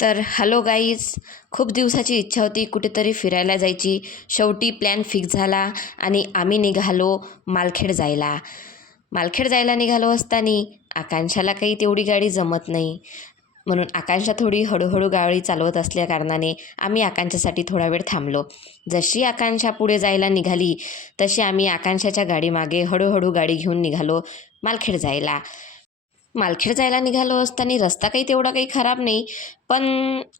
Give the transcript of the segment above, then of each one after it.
तर hello guys, खूप दिवसाची इच्छा होती कुठेतरी फिरायला जायची. शेवटी प्लॅन फिक्स झाला आणि आम्ही निघालो मालखेड जायला निघालो असताना आकांक्षाला काही तेवढी गाडी जमत नाही, म्हणून आकांक्षा थोडी हळूहळू गाडी चालवत असल्या कारणाने आम्ही आकांक्षासाठी थोडा वेळ थांबलो. जशी आकांक्षा पुढे जायला निघाली तशी आम्ही आकांक्षाच्या गाडीमागे हळूहळू गाडी घेऊन निघालो मालखेड जायला निघालो असताना रस्ता काही तेवढा काही खराब नाही, पण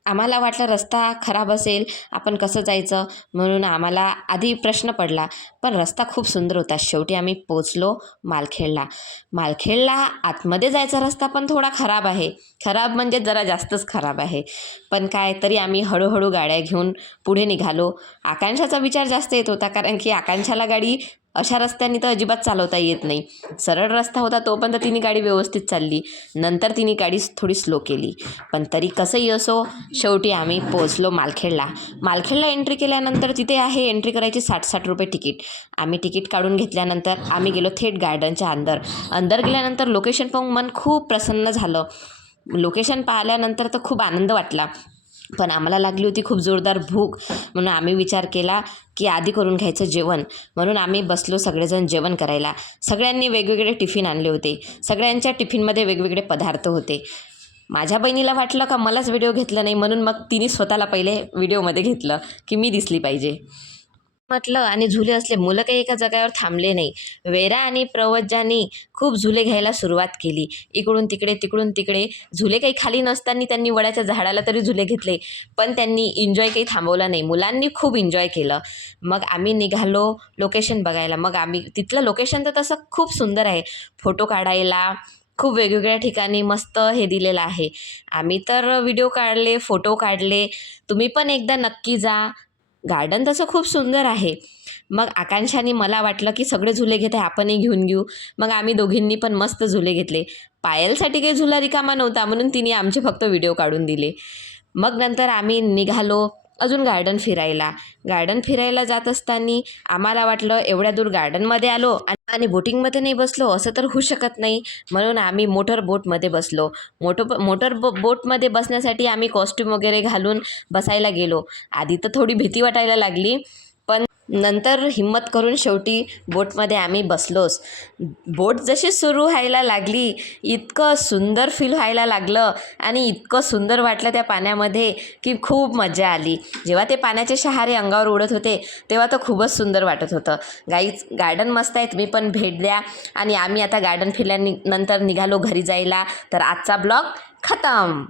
आम्हाला वाटलं रस्ता खराब असेल, आपण कसं जायचं, म्हणून आम्हाला आधी प्रश्न पडला. पण रस्ता खूप सुंदर होता. शेवटी आम्ही पोचलो मालखेडला आतमध्ये जायचा रस्ता पण थोडा खराब आहे. खराब म्हणजे जरा जास्तच खराब आहे. पण काय तरी आम्ही हळूहळू गाड्या घेऊन पुढे निघालो. आकांक्षाचा विचार जास्त येत होता, कारण की आकांक्षाला गाडी अशा रस्त्याने तर अजिबात चालवता येत नाही. सरळ रस्ता होता तोपर्यंत तिने गाडी व्यवस्थित चालली, नंतर तिने गाडी थोडी स्लो केली. पण तरी कसंही असो, शेवटी आम्ही पोहोचलो मालखेडला एंट्री केल्यानंतर तिथे आहे एंट्री करायची 60-60 रुपये तिकीट. आम्ही तिकीट काढून घेतल्यानंतर आम्ही गेलो थेट गार्डनच्या अंदर गेल्यानंतर लोकेशन पाहून मन खूप प्रसन्न झालं. लोकेशन पाहिल्यानंतर तर खूप आनंद वाटला, पण आम्हाला लागली होती खूप जोरदार भूक, म्हणून आम्ही विचार केला की आधी करून घ्यायचं जेवण. म्हणून आम्ही बसलो सगळेजण जेवण करायला. सगळ्यांनी वेगवेगळे टिफिन आणले होते. सगळ्यांच्या टिफिनमध्ये वेगवेगळे पदार्थ होते. माझ्या बहिणीला वाटलं का मलाच व्हिडिओ घेतला नाही, म्हणून मग तिने स्वतःला पहिले व्हिडिओमध्ये घेतलं की मी दिसली पाहिजे म्हटलं. आणि झुले असले, मुलं काही एका जागेवर थांबले नाही. वेरा आणि प्रवज्जानी खूप झुले घ्यायला सुरुवात केली. इकडून तिकडे झुले काही खाली नसताना त्यांनी वडाच्या झाडाला तरी झुले घेतले, पण त्यांनी एन्जॉय काही थांबवला नाही. मुलांनी खूप एन्जॉय केलं. मग आम्ही निघालो लोकेशन बघायला. मग आम्ही तिथलं लोकेशन तर तसं खूप सुंदर आहे. फोटो काढायला खूप वेगवेगळ्या ठिकाणी मस्त हे दिलेलं आहे. आम्ही तर व्हिडिओ काढले, फोटो काढले. तुम्ही पण एकदा नक्की जा. गार्डन तसं खूप सुंदर आहे. मग आकांक्षाने मला वाटलं की सगळे झुले घेत आहे, आपणही घेऊन घेऊ. मग आम्ही दोघींनी पण मस्त झुले घेतले. पायलसाठी काही झुला रिकामा नव्हता, म्हणून तिने आमचे फक्त व्हिडिओ काढून दिले. मग नंतर आम्ही निघालो अजून गार्डन फिरायला जात असताना आम्हाला वाटलं एवढ्या दूर गार्डनमध्ये आलो आणि बोटिंगमध्ये नाही बसलो असं तर होऊ शकत नाही, म्हणून आम्ही मोटर बोटमध्ये बसलो. बोटमध्ये बसण्यासाठी आम्ही कॉस्ट्यूम वगैरे घालून बसायला गेलो. आधी तर थोडी भीती वाटायला लागली, पण नंतर हिम्मत करून शेवटी बोटमध्ये आम्ही बसलोच. बोट जशी सुरू व्हायला लागली इतकं सुंदर फील व्हायला लागलं आणि इतकं सुंदर वाटलं त्या पाण्यामध्ये की खूप मजा आली. जेव्हा ते पाण्याचे शहारे अंगावर उडत होते तेव्हा तर खूपच सुंदर वाटत होतं. गार्डन मस्त आहे, तुम्ही पण भेट द्या. आणि आम्ही आता गार्डन फिरल्यानंतर निघालो घरी जायला. तर आजचा ब्लॉग खतम.